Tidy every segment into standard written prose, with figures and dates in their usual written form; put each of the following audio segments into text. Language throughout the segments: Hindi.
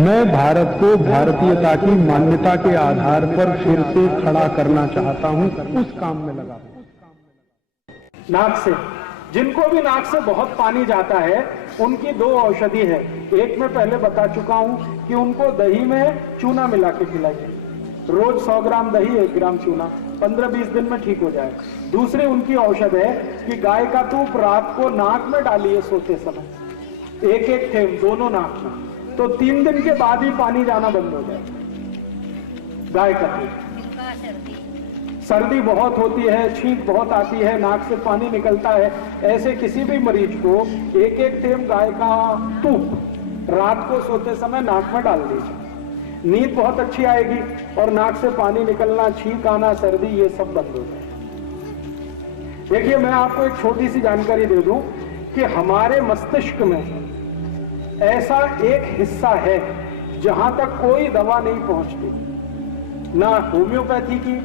मैं भारत को भारतीयता की मान्यता के आधार पर फिर से खड़ा करना चाहता हूं, उस काम में लगा हूं। नाक से, जिनको भी नाक से बहुत पानी जाता है उनकी दो औषधि है। एक मैं पहले बता चुका हूं कि उनको दही में चूना मिला के खिलाइए, रोज 100 ग्राम दही 1 ग्राम चूना, 15-20 दिन में ठीक हो जाए। दूसरी उनकी औषध है कि गाय का दूध रात को नाक में डालिए सोते समय, 1-1 थेम दोनों नाक में, तो 3 दिन के बाद ही पानी जाना बंद हो जाए। गाय का दूध। सर्दी बहुत होती है, छींक बहुत आती है, नाक से पानी निकलता है, ऐसे किसी भी मरीज को 1-1 थेम गाय का दूध रात को सोते समय नाक में डाल दीजिए, नींद बहुत अच्छी आएगी और नाक से पानी निकलना, छींक आना, सर्दी, ये सब बंद हो जाए। देखिए, मैं आपको एक छोटी सी जानकारी दे दूं कि हमारे मस्तिष्क में ऐसा एक हिस्सा है जहां तक कोई दवा नहीं पहुंचती, ना होम्योपैथी की,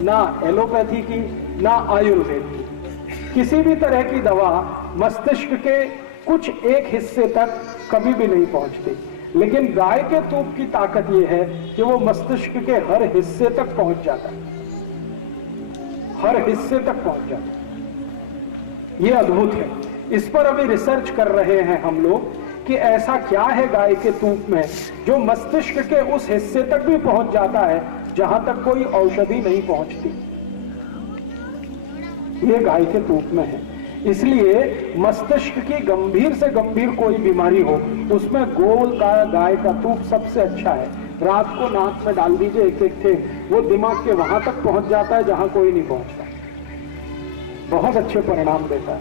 ना एलोपैथी की, ना आयुर्वेद की। किसी भी तरह की दवा मस्तिष्क के कुछ एक हिस्से तक कभी भी नहीं पहुंचती, लेकिन गाय के दूध की ताकत यह है कि वो मस्तिष्क के हर हिस्से तक पहुंच जाता है, हर हिस्से तक पहुंच जाता है। ये अद्भुत है। इस पर अभी रिसर्च कर रहे हैं हम लोग कि ऐसा क्या है गाय के दूध में जो मस्तिष्क के उस हिस्से तक भी पहुंच जाता है जहां तक कोई औषधि नहीं पहुंचती। ये गाय के दूध में है। इसलिए मस्तिष्क की गंभीर से गंभीर कोई बीमारी हो, उसमें गोल गाय का दूध सबसे अच्छा है। रात को नाक में डाल दीजिए 1-1 थे, वो दिमाग के वहां तक पहुंच जाता है जहां कोई नहीं पहुंचता, बहुत अच्छे परिणाम देता है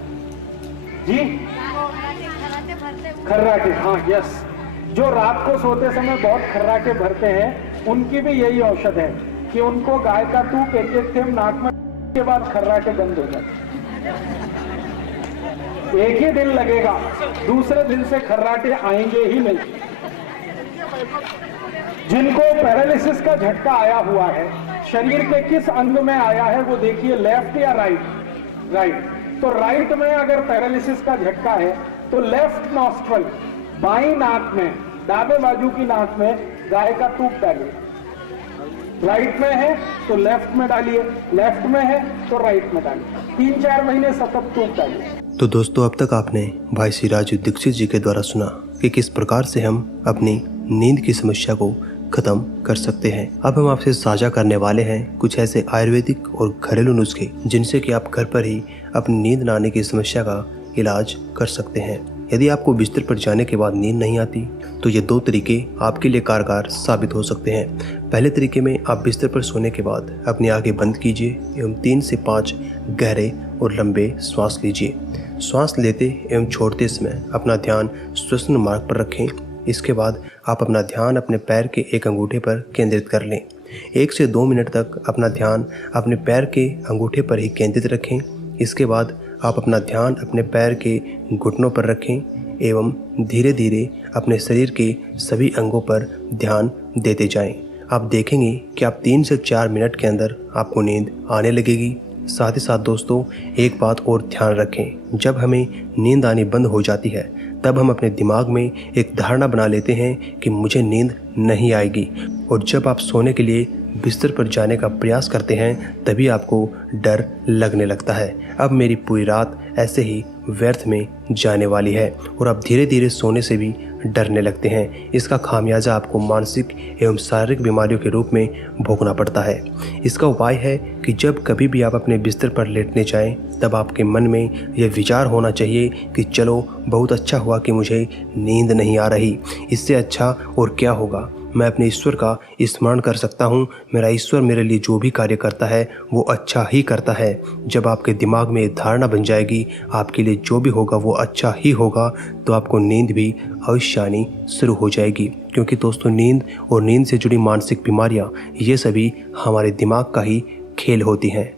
जी। खर्राटे, हाँ, यस, जो रात को सोते समय बहुत खर्राटे भरते हैं उनकी भी यही औषध है कि उनको गाय का दूध 1-1 थेम नाक में के बाद खर्राटे बंद हो जाते। एक ही दिन लगेगा, दूसरे दिन से खर्राटे आएंगे ही नहीं। जिनको पैरालिसिस का झटका आया हुआ है, शरीर के किस अंग में आया है वो देखिए, लेफ्ट या राइट? राइट। तो राइट में अगर पैरालिसिस का झटका है तो लेफ्ट नॉस्ट्रल, बाई नाक में, दावे बाजू की नाक में गाय का दूध डालिए। राइट में है तो लेफ्ट में डालिए, लेफ्ट में है तो राइट में डालिए। 3-4 महीने सतत दूध डालिए। तो दोस्तों, अब तक आपने भाई श्री राजू दीक्षित जी के द्वारा सुना कि किस प्रकार से हम अपनी नींद की समस्या को खत्म कर सकते हैं। अब हम आपसे साझा करने वाले हैं कुछ ऐसे आयुर्वेदिक और घरेलू नुस्खे जिनसे कि आप घर पर ही अपनी नींद न आने की समस्या का इलाज कर सकते हैं। यदि आपको बिस्तर पर जाने के बाद नींद नहीं आती तो ये 2 तरीके आपके लिए कारगर साबित हो सकते हैं। पहले तरीके में आप बिस्तर पर सोने के बाद अपनी आंखें बंद कीजिए एवं 3 से 5 गहरे और लंबे श्वास लीजिए। श्वास लेते एवं छोड़ते समय अपना ध्यान श्वसन मार्ग पर रखें। इसके बाद आप अपना ध्यान अपने पैर के एक अंगूठे पर केंद्रित कर लें। 1 से 2 मिनट तक अपना ध्यान अपने पैर के अंगूठे पर ही केंद्रित रखें। इसके बाद आप अपना ध्यान अपने पैर के घुटनों पर रखें एवं धीरे धीरे अपने शरीर के सभी अंगों पर ध्यान देते जाएं। आप देखेंगे कि आप 3 से 4 मिनट के अंदर आपको नींद आने लगेगी। साथ ही साथ दोस्तों, एक बात और ध्यान रखें, जब हमें नींद आनी बंद हो जाती है तब हम अपने दिमाग में एक धारणा बना लेते हैं कि मुझे नींद नहीं आएगी, और जब आप सोने के लिए बिस्तर पर जाने का प्रयास करते हैं तभी आपको डर लगने लगता है। अब मेरी पूरी रात ऐसे ही व्यर्थ में जाने वाली है, और आप धीरे धीरे सोने से भी डरने लगते हैं। इसका खामियाजा आपको मानसिक एवं शारीरिक बीमारियों के रूप में भोगना पड़ता है। इसका उपाय है कि जब कभी भी आप अपने बिस्तर पर लेटने जाएं तब आपके मन में यह विचार होना चाहिए कि चलो, बहुत अच्छा हुआ कि मुझे नींद नहीं आ रही, इससे अच्छा और क्या होगा। मैं अपने ईश्वर का स्मरण कर सकता हूँ, मेरा ईश्वर मेरे लिए जो भी कार्य करता है वो अच्छा ही करता है। जब आपके दिमाग में धारणा बन जाएगी आपके लिए जो भी होगा वो अच्छा ही होगा, तो आपको नींद भी अवश्य आनी शुरू हो जाएगी। क्योंकि दोस्तों, नींद और नींद से जुड़ी मानसिक बीमारियाँ ये सभी हमारे दिमाग का ही खेल होती हैं।